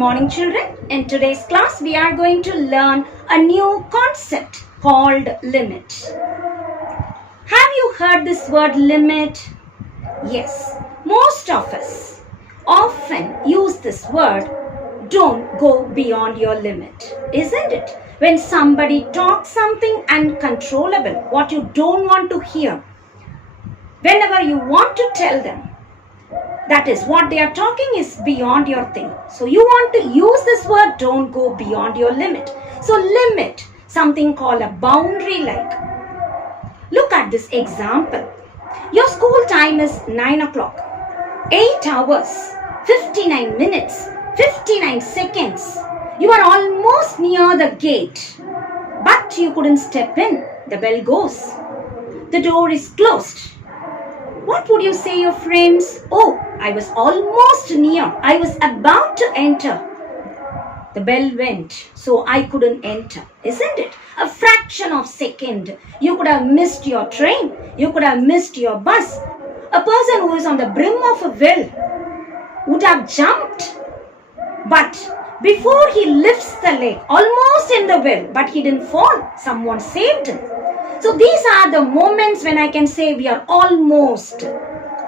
morning, children. In today's class, we are going to learn a new concept called limit. Have you heard this word limit? Yes, most of us often use this word, don't go beyond your limit, isn't it? When somebody talks something uncontrollable, what you don't want to hear, whenever you want to tell them, that is, what they are talking is beyond your thing. So you want to use this word, don't go beyond your limit. So limit, something called a boundary like. Look at this example. Your school time is 9 o'clock. 8 hours, 59 minutes, 59 seconds. You are almost near the gate. But you couldn't step in. The bell goes. The door is closed. What would you say, your friends? Oh, I was almost near. I was about to enter. The bell went, so I couldn't enter. Isn't it? A fraction of a second. You could have missed your train. You could have missed your bus. A person who is on the brim of a well would have jumped. But before he lifts the leg, almost in the well, but he didn't fall. Someone saved him. So these are the moments when I can say we are almost.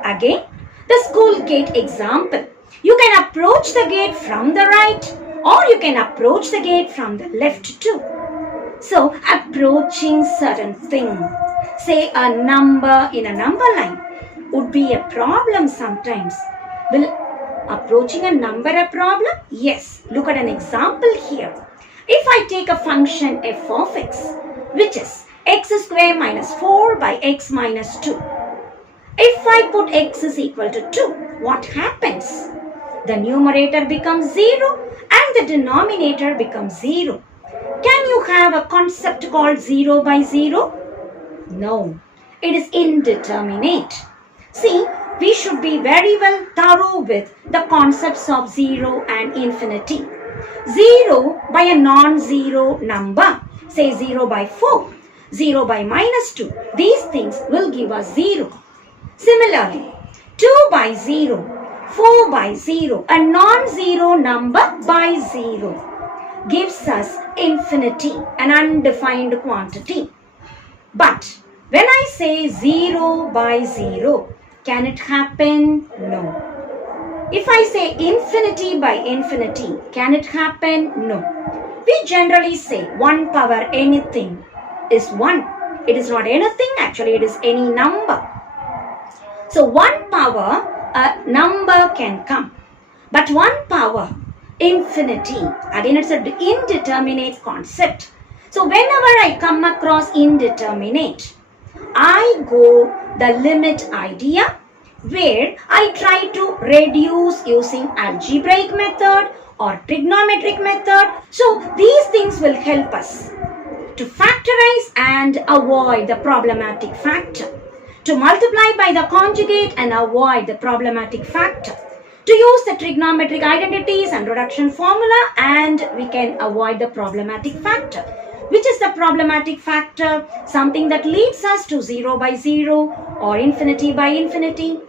Again, the school gate example. You can approach the gate from the right or you can approach the gate from the left too. So approaching certain thing, say a number in a number line would be a problem sometimes. Will approaching a number a problem? Yes. Look at an example here. If I take a function f of x, which is x square minus 4 by x minus 2. If I put x is equal to 2, what happens? The numerator becomes 0 and the denominator becomes 0. Can you have a concept called 0 by 0? No, it is indeterminate. See, we should be very well thorough with the concepts of 0 and infinity. 0 by a non-zero number, say 0 by 4. 0 by minus 2. These things will give us 0. Similarly, 2 by 0, 4 by 0, a non-zero number by 0 gives us infinity, an undefined quantity. But when I say 0 by 0, can it happen? No. If I say infinity by infinity, can it happen? No. We generally say 1 power anything is 1. It is not anything, actually it is any number. So 1 power, a number can come. But 1 power, infinity, again it's an indeterminate concept. So whenever I come across indeterminate, I go the limit idea where I try to reduce using algebraic method or trigonometric method. So these things will help us to factorize and avoid the problematic factor, to multiply by the conjugate and avoid the problematic factor, to use the trigonometric identities and reduction formula, and we can avoid the problematic factor. Which is the problematic factor? Something that leads us to 0 by 0 or infinity by infinity.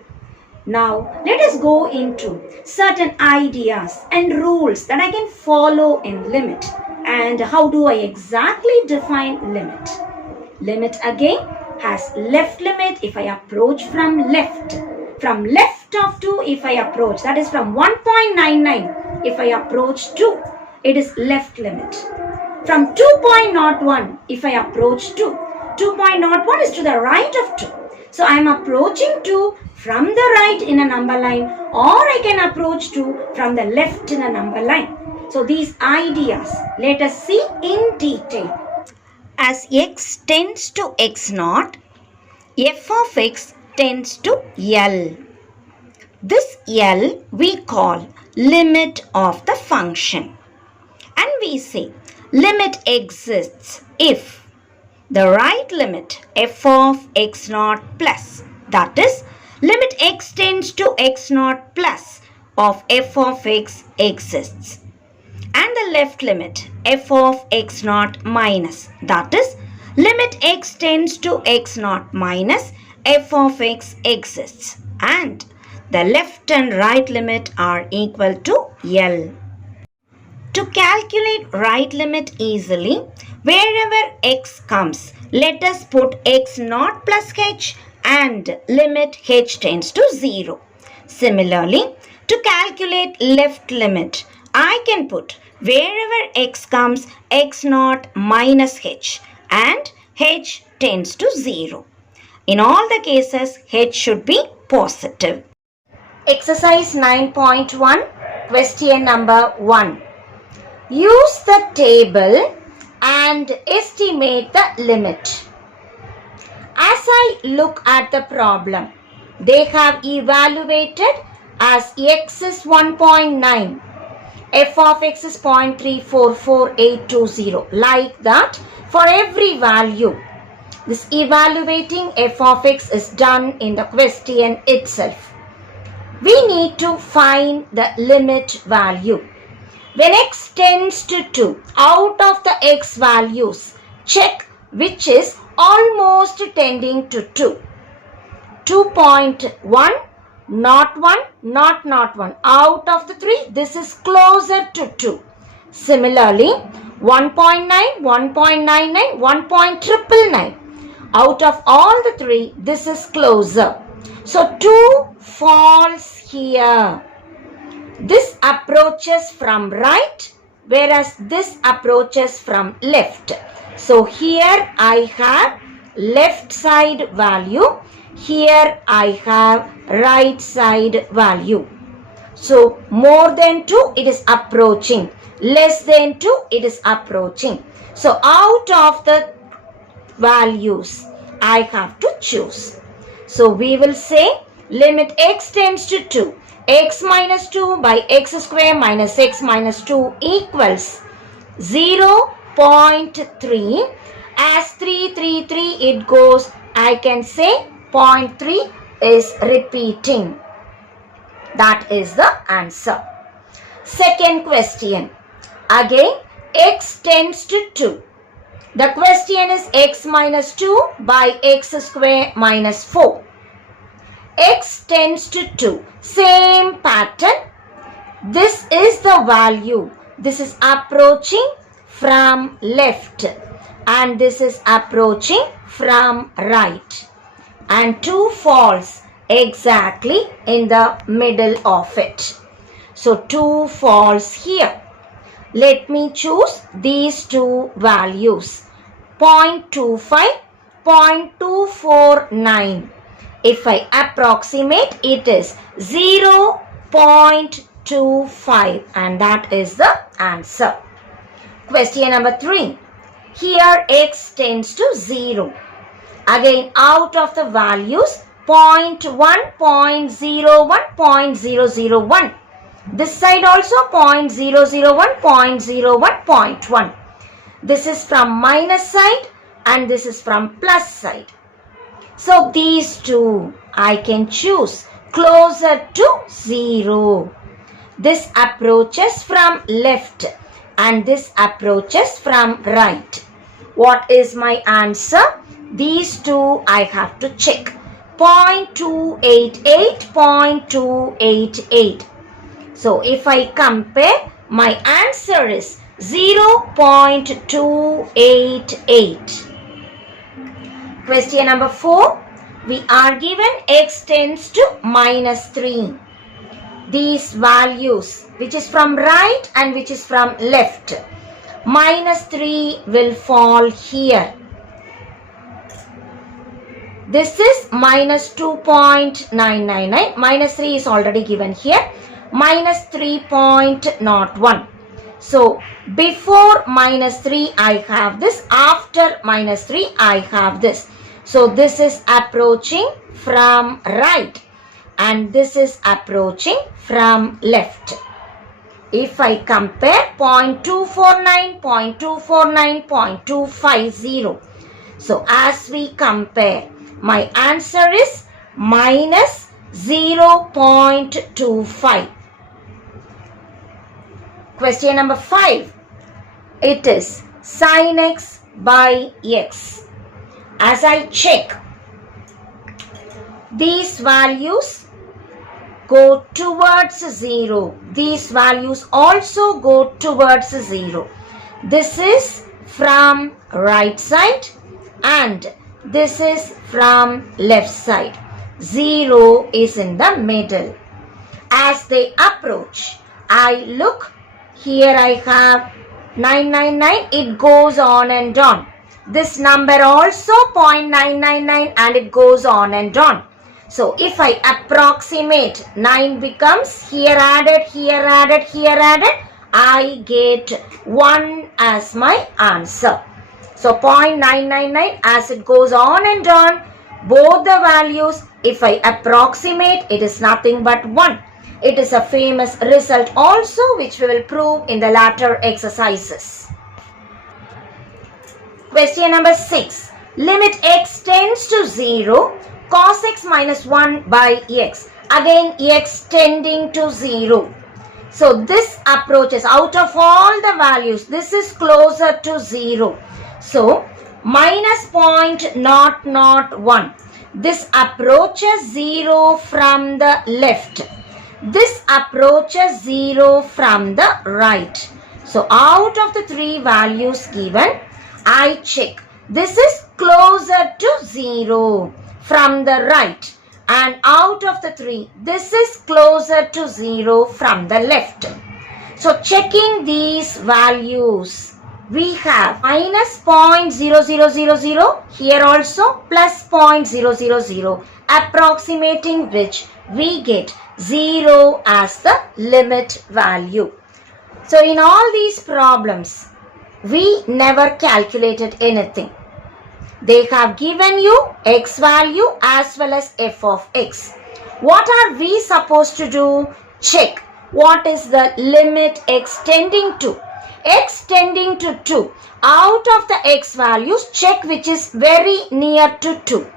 Now, let us go into certain ideas and rules that I can follow in limit. And how do I exactly define limit? Limit again has left limit if I approach from left. From left of 2 if I approach, that is from 1.99 if I approach 2, it is left limit. From 2.01 if I approach 2, 2.01 is to the right of 2. So I am approaching 2 from the right in a number line, or I can approach 2 from the left in a number line. So these ideas, let us see in detail. As x tends to x0, f of x tends to L. This L we call limit of the function. And we say limit exists if the right limit f of x0 plus, that is limit x tends to x0 plus of f of x exists, and the left limit f of x0 minus, that is limit x tends to x0 minus f of x exists, and the left and right limit are equal to L. To calculate right limit easily, wherever x comes, let us put x naught plus h and limit h tends to 0. Similarly, to calculate left limit, I can put wherever x comes x naught minus h and h tends to 0. In all the cases, h should be positive. Exercise 9.1, question number 1. Use the table and estimate the limit. As I look at the problem, they have evaluated as x is 1.9, f of x is 0.344820. Like that, for every value, this evaluating f of x is done in the question itself. We need to find the limit value. When x tends to 2, out of the x values, check which is almost tending to 2. 2.1, not 1, not 1. Out of the 3, this is closer to 2. Similarly, 1.9, 1.99, 1.999. Out of all the 3, this is closer. So 2 falls here. This approaches from right, whereas this approaches from left. So here I have left side value. Here I have right side value. So more than 2, it is approaching. Less than 2, it is approaching. So out of the values, I have to choose. So we will say limit x tends to 2. X minus 2 by x square minus x minus 2 equals 0.3. As 3 it goes, I can say 0.3 is repeating. That is the answer. Second question. Again, x tends to 2. The question is x minus 2 by x square minus 4. X tends to 2. Same pattern. This is the value. This is approaching from left and this is approaching from right. And 2 falls exactly in the middle of it. So 2 falls here. Let me choose these 2 values. 0.25, 0.249. If I approximate, it is 0.25 and that is the answer. Question number 3. Here x tends to 0. Again, out of the values 0.1, 0.01, 0.001. This side also 0.001, 0.01, 0.1. This is from minus side and this is from plus side. So these 2 I can choose closer to 0. This approaches from left and this approaches from right. What is my answer? These 2 I have to check. 0.288, 0.288. So if I compare, my answer is 0.288. Question number 4. We are given x tends to minus 3. These values, which is from right and which is from left, minus 3 will fall here. This is minus 2.999. Minus 3 is already given here. Minus 3.01. So, before minus 3 I have this. After minus 3 I have this. So, this is approaching from right and this is approaching from left. If I compare 0.249, 0.249, 0.250. So, as we compare, my answer is minus 0.25. Question number 5. It is sin x by x. As I check, these values go towards 0. These values also go towards 0. This is from right side and this is from left side. 0 is in the middle. As they approach, I look, here I have 999, it goes on and on. This number also 0.999 and it goes on and on. So if I approximate, 9 becomes here added, here added, here added, I get 1 as my answer. So 0.999, as it goes on and on, both the values, if I approximate, it is nothing but 1. It is a famous result also, which we will prove in the latter exercises. Question number 6. Limit x tends to 0, cos x minus 1 by x. Again, x tending to 0. So this approaches, out of all the values, this is closer to 0. So minus 0.001. This approaches 0 from the left. This approaches 0 from the right. So out of the 3 values given, I check. This is closer to 0 from the right. And out of the 3, this is closer to 0 from the left. So checking these values, we have minus 0.0000, here also plus 0.000, approximating which we get 0 as the limit value. So in all these problems, we never calculated anything. They have given you x value as well as f of x. What are we supposed to do? Check what is the limit x tending to. X tending to 2. Out of the x values, check which is very near to 2.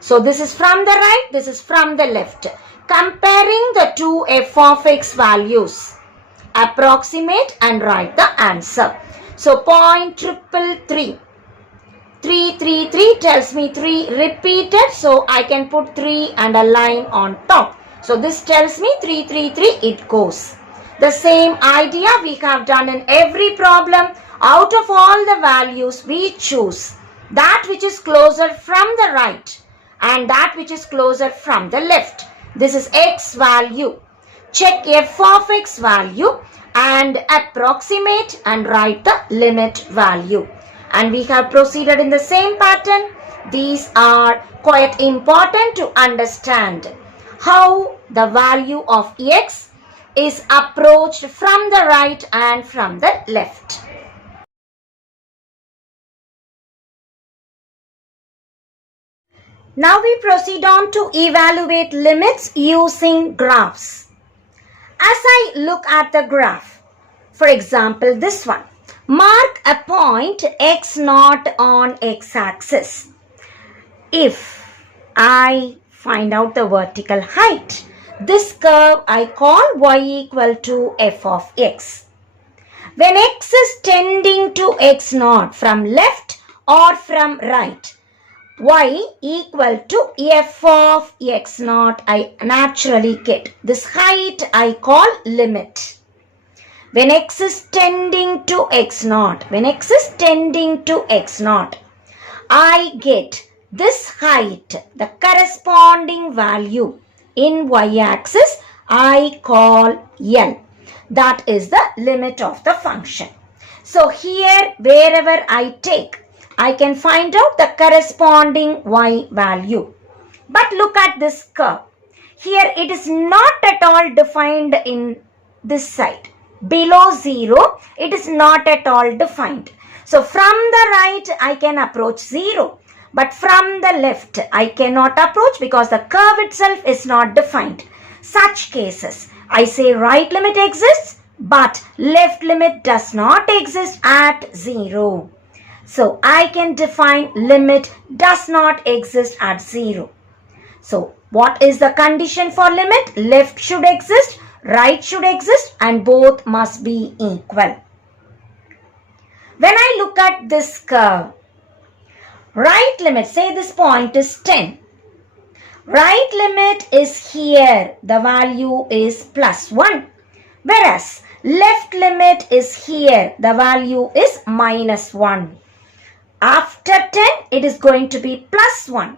So this is from the right, this is from the left. Comparing the two f of x values, approximate and write the answer. So 0.333. 333 tells me 3 repeated, so I can put 3 and a line on top. So this tells me 333, it goes. The same idea we have done in every problem. Out of all the values, we choose that which is closer from the right and that which is closer from the left. This is x value. Check f of x value and approximate and write the limit value. And we have proceeded in the same pattern. These are quite important to understand how the value of x is approached from the right and from the left. Now we proceed on to evaluate limits using graphs. As I look at the graph, for example this one, mark a point x0 on x-axis. If I find out the vertical height, this curve I call y equal to f of x. When x is tending to x0 from left or from right, y equal to f of x0 I naturally get. This height I call limit. When x is tending to x0, I get this height, the corresponding value in y-axis I call L. That is the limit of the function. So here wherever I take, I can find out the corresponding y value. But look at this curve. Here it is not at all defined in this side. Below 0, it is not at all defined. So from the right, I can approach 0. But from the left, I cannot approach because the curve itself is not defined. Such cases, I say right limit exists, but left limit does not exist at 0. So I can define limit does not exist at 0. So what is the condition for limit? Left should exist, right should exist, and both must be equal. When I look at this curve, right limit, say this point is 10. Right limit is here. The value is plus 1. Whereas left limit is here. The value is minus 1. After 10, it is going to be plus 1.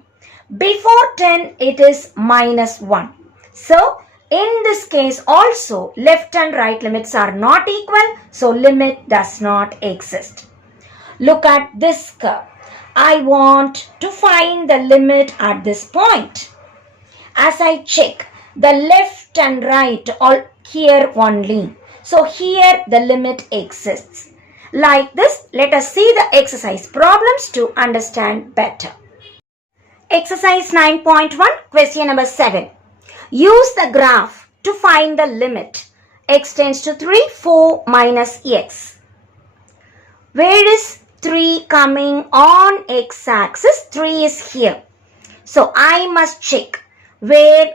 Before 10, it is minus 1. So, in this case also, left and right limits are not equal. So, limit does not exist. Look at this curve. I want to find the limit at this point. As I check, the left and right are here only. So, here the limit exists. Like this, let us see the exercise problems to understand better. Exercise 9.1, question number 7. Use the graph to find the limit. X tends to 3, 4 minus x. Where is 3 coming on x-axis? 3 is here. So, I must check where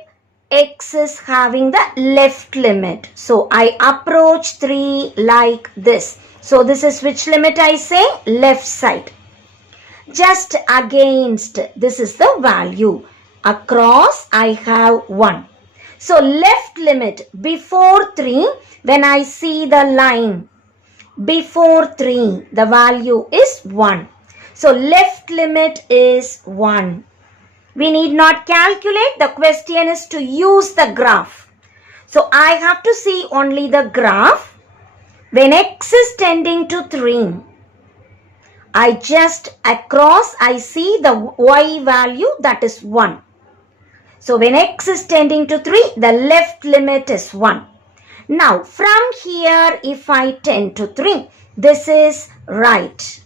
x is having the left limit. So, I approach 3 like this. So, this is which limit I say? Left side. Just against, this is the value. Across, I have 1. So, left limit before 3, when I see the line, before 3, the value is 1. So, left limit is 1. We need not calculate. The question is to use the graph. So, I have to see only the graph. When x is tending to 3, I just across, I see the y value, that is 1. So, when x is tending to 3, the left limit is 1. Now, from here, if I tend to 3, this is right.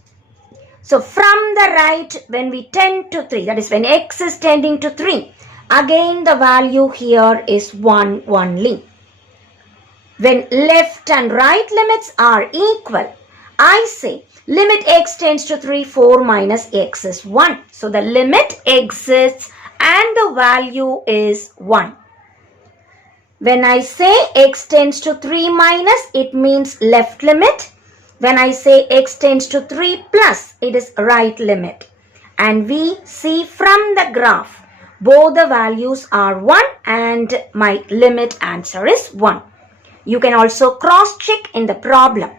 So, from the right, when we tend to 3, that is when x is tending to 3, again the value here is 1 only. When left and right limits are equal, I say limit x tends to 3, 4 minus x is 1. So, the limit exists and the value is 1. When I say x tends to 3 minus, it means left limit. When I say x tends to 3 plus, it is right limit. And we see from the graph, both the values are 1 and my limit answer is 1. You can also cross check in the problem.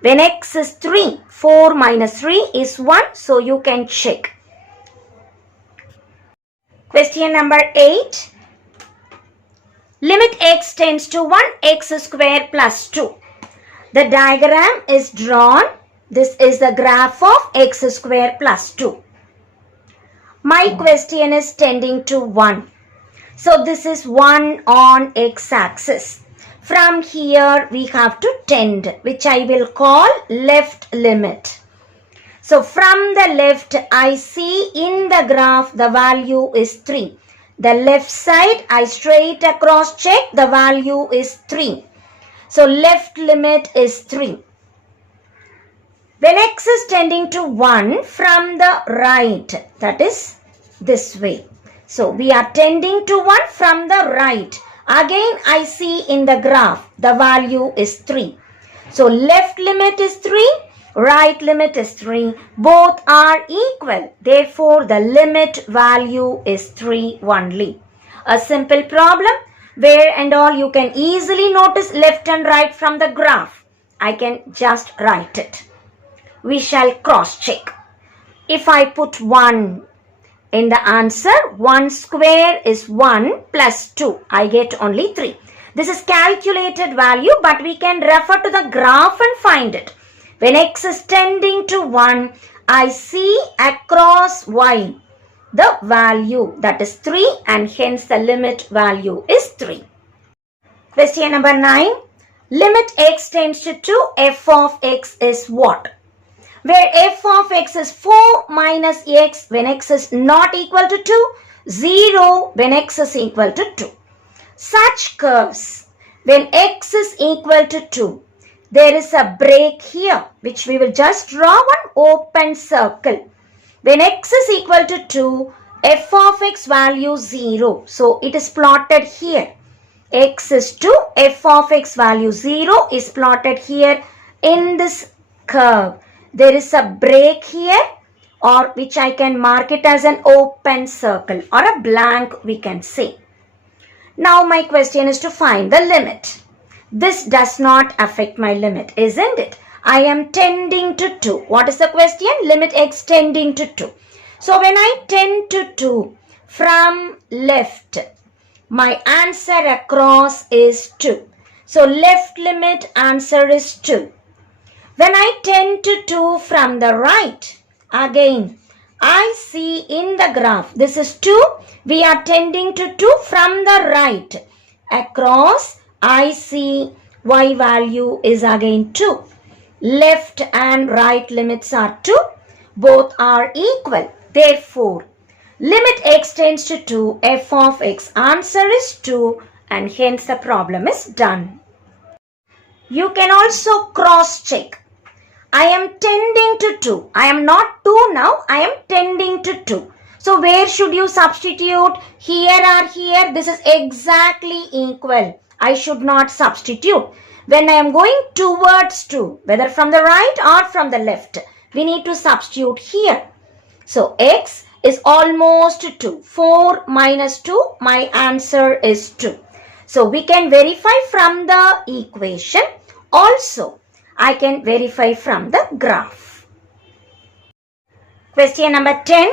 When x is 3, 4 minus 3 is 1, so you can check. Question number 8. Limit x tends to 1, x square plus 2. The diagram is drawn. This is the graph of x square plus 2. My question is tending to 1. So this is 1 on x-axis. From here we have to tend, which I will call left limit. So from the left, I see in the graph the value is 3. The left side, I straight across check, the value is 3. So left limit is 3. When x is tending to 1, from the right, that is this way. So we are tending to 1 from the right. Again, I see in the graph, the value is 3. So, left limit is 3, right limit is 3. Both are equal. Therefore, the limit value is 3 only. A simple problem where and all you can easily notice left and right from the graph. I can just write it. We shall cross check. If I put 1 in the answer, 1 square is 1 plus 2. I get only 3. This is calculated value, but we can refer to the graph and find it. When x is tending to 1, I see across y the value, that is 3, and hence the limit value is 3. Question number 9. Limit x tends to 2, f of x is what? Where f of x is 4 minus x when x is not equal to 2, 0 when x is equal to 2. Such curves, when x is equal to 2, there is a break here, which we will just draw one open circle. When x is equal to 2, f of x value 0. So, it is plotted here. X is 2, f of x value 0 is plotted here in this curve. There is a break here or which I can mark it as an open circle or a blank we can say. Now my question is to find the limit. This does not affect my limit, isn't it? I am tending to 2. What is the question? Limit x tending to 2. So when I tend to 2 from left, my answer across is 2. So left limit answer is 2. When I tend to 2 from the right, again, I see in the graph, this is 2, we are tending to 2 from the right. Across, I see y value is again 2. Left and right limits are 2. Both are equal. Therefore, limit x tends to 2, f of x answer is 2 and hence the problem is done. You can also cross check. I am tending to 2. I am not 2 now. I am tending to 2. So where should you substitute? Here or here? This is exactly equal. I should not substitute. When I am going towards 2, whether from the right or from the left, we need to substitute here. So x is almost 2. 4 minus 2, my answer is 2. So we can verify from the equation. Also, I can verify from the graph. Question number 10.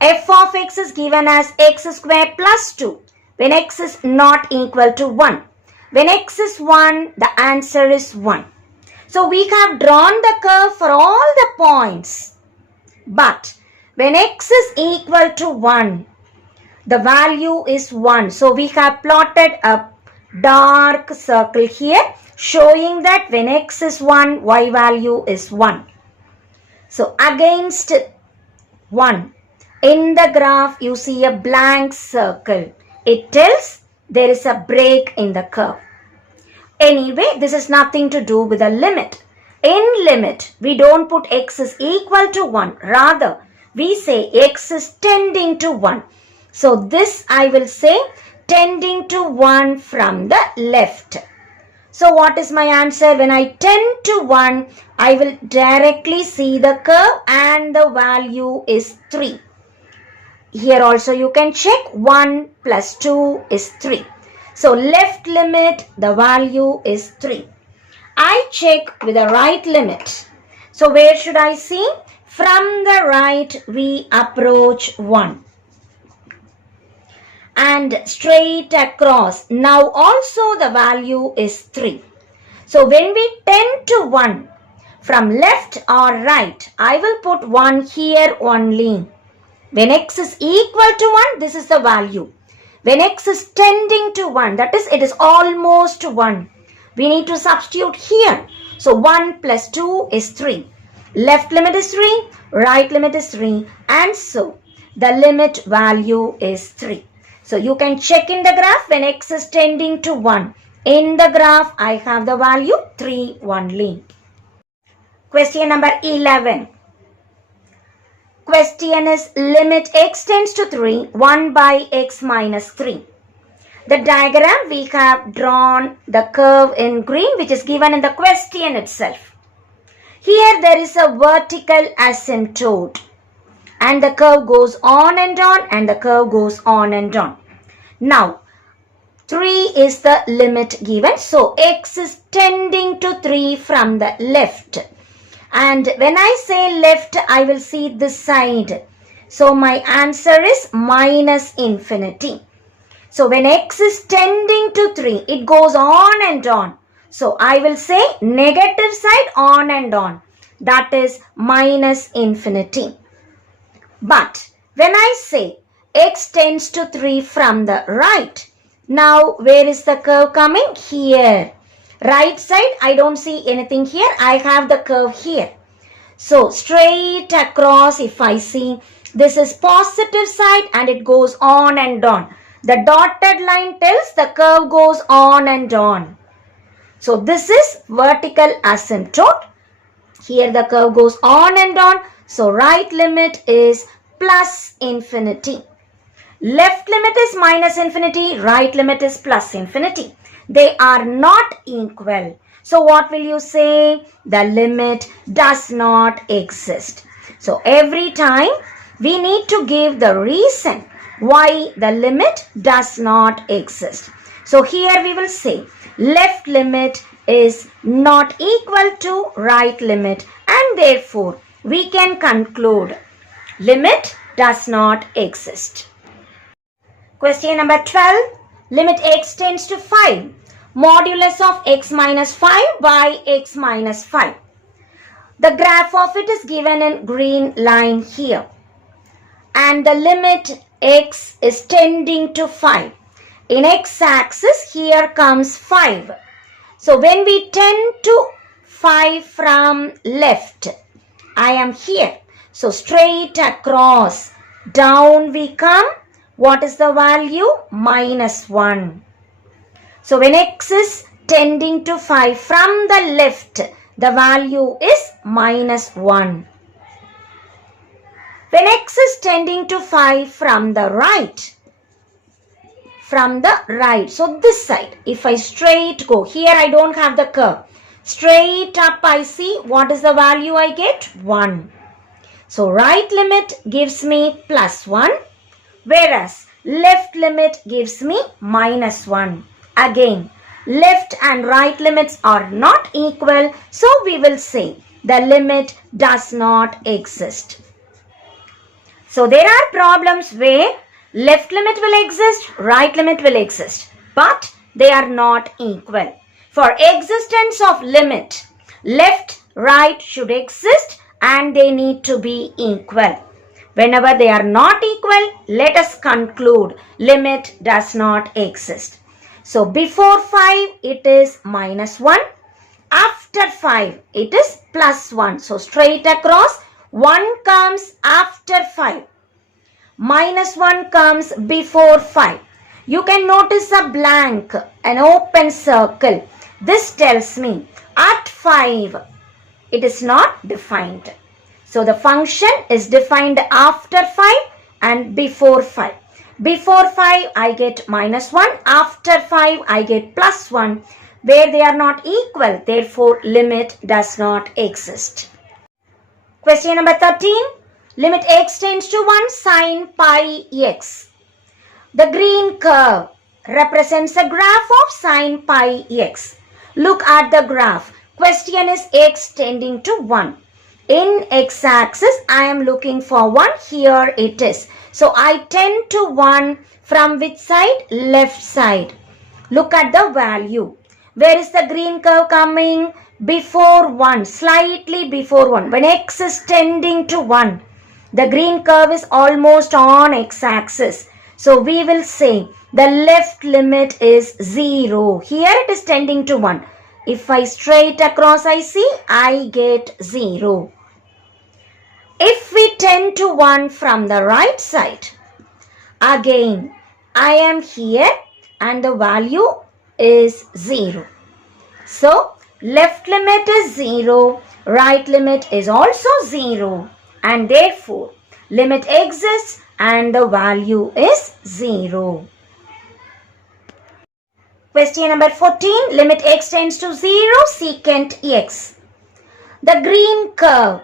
F of x is given as x square plus 2 when x is not equal to 1. When x is 1, the answer is 1. So we have drawn the curve for all the points. But when x is equal to 1, the value is 1. So we have plotted a dark circle here showing that when x is 1, y value is 1. So against 1, in the graph you see a blank circle. It tells there is a break in the curve. Anyway, this is nothing to do with a limit. In limit, we don't put x is equal to 1. Rather, we say x is tending to 1. So this I will say tending to 1 from the left. So what is my answer? When I tend to 1, I will directly see the curve and the value is 3. Here also you can check 1 plus 2 is 3. So left limit, the value is 3. I check with the right limit. So where should I see? From the right we approach 1. And straight across. Now also the value is 3. So when we tend to 1 from left or right, I will put 1 here only. When x is equal to 1, this is the value. When x is tending to 1, that is it is almost 1. We need to substitute here. So 1 plus 2 is 3. Left limit is 3, right limit is 3, and so the limit value is 3. So you can check in the graph when x is tending to 1. In the graph, I have the value 3 only. Question number 11. Question is limit x tends to 3, 1 by x minus 3. The diagram we have drawn the curve in green which is given in the question itself. Here there is a vertical asymptote. And the curve goes on and on and the curve goes on and on. Now, 3 is the limit given. So, x is tending to 3 from the left. And when I say left, I will see this side. So, my answer is minus infinity. So, when x is tending to 3, it goes on and on. So, I will say negative side on and on. That is minus infinity. But when I say x tends to 3 from the right, now where is the curve coming? Here. Right side, I don't see anything here. I have the curve here. So straight across, if I see, this is positive side and it goes on and on. The dotted line tells the curve goes on and on. So this is vertical asymptote. Here the curve goes on and on. So right limit is plus infinity. Left limit is minus infinity. Right limit is plus infinity. They are not equal. So what will you say? The limit does not exist. So every time we need to give the reason why the limit does not exist. So here we will say left limit is not equal to right limit, and therefore we can conclude limit does not exist. Question number 12. Limit x tends to 5. Modulus of x minus 5 by x minus 5. The graph of it is given in green line here. And the limit x is tending to 5. In x-axis here comes 5. So when we tend to 5 from left, I am here. So straight across, down we come. What is the value? Minus 1. So when x is tending to 5 from the left, the value is minus 1. When x is tending to 5 from the right, so this side, if I straight go, here I don't have the curve. Straight up I see, what is the value I get? 1. So right limit gives me plus 1. Whereas left limit gives me minus 1. Again, left and right limits are not equal, so we will say the limit does not exist. So there are problems where left limit will exist, right limit will exist, but they are not equal. For existence of limit, left, right should exist and they need to be equal. Whenever they are not equal, let us conclude limit does not exist. So before 5 it is minus 1. After 5 it is plus 1. So straight across, 1 comes after 5. Minus 1 comes before 5. You can notice a blank, an open circle. This tells me at 5 it is not defined. So the function is defined after 5 and before 5. Before 5 I get minus 1. After 5 I get plus 1. Where they are not equal, therefore limit does not exist. Question number 13. Limit x tends to 1 sine pi x. The green curve represents a graph of sine pi x. Look at the graph. Question is x tending to 1. In x-axis, I am looking for 1. Here it is. So I tend to 1 from which side? Left side. Look at the value. Where is the green curve coming? Before 1. Slightly before 1. When x is tending to 1, the green curve is almost on x-axis. So we will say the left limit is 0. Here it is tending to 1. If I straight across I see, I get 0. If we tend to 1 from the right side, again I am here and the value is 0. So left limit is 0, right limit is also 0, and therefore limit exists and the value is 0. Question number 14. Limit x tends to 0 secant x. The green curve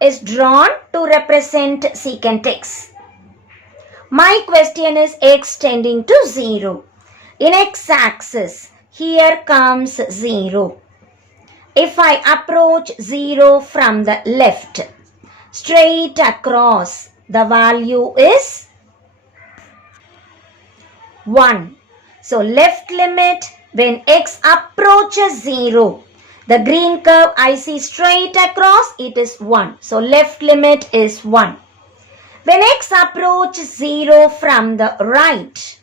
is drawn to represent secant x. My question is x tending to 0. In x-axis, here comes 0. If I approach 0 from the left, straight across, the value is 1. So left limit, when x approaches 0, the green curve I see straight across, it is 1. So left limit is 1. When x approaches 0 from the right,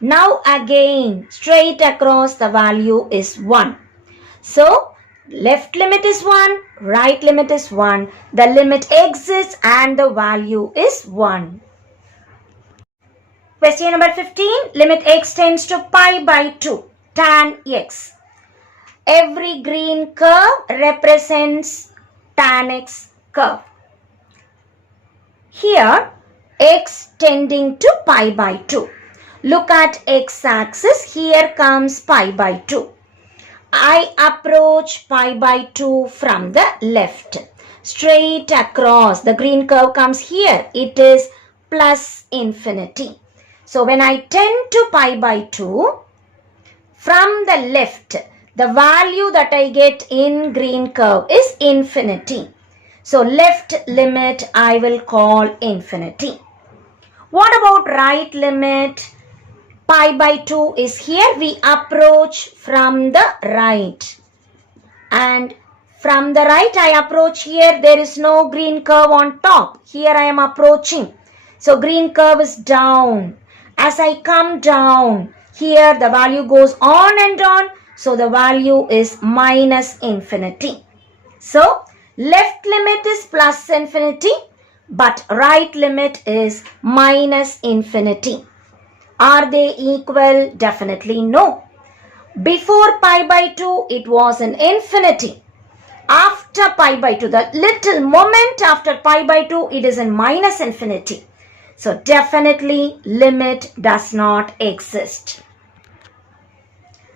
now again straight across the value is 1. So left limit is 1, right limit is 1. The limit exists and the value is 1. Question number 15. Limit x tends to pi by 2 tan x. Every green curve represents tan x curve. Here x tending to pi by 2. Look at x-axis. Here comes pi by 2. I approach pi by 2 from the left. straight across. The green curve comes here. It is plus infinity. So when I tend to pi by 2, from the left, the value that I get in green curve is infinity. So left limit I will call infinity. What about right limit? Pi by 2 is here. We approach from the right. And from the right I approach here. There is no green curve on top. Here I am approaching. So green curve is down. As I come down, here the value goes on and on. So the value is minus infinity. So left limit is plus infinity, but right limit is minus infinity. Are they equal? Definitely no. Before pi by 2, it was an infinity. After pi by 2, the little moment after pi by 2, it is in minus infinity. So definitely limit does not exist.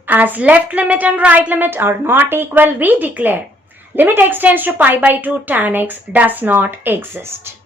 As left limit and right limit are not equal, we declare limit extends to pi by 2 tan x does not exist.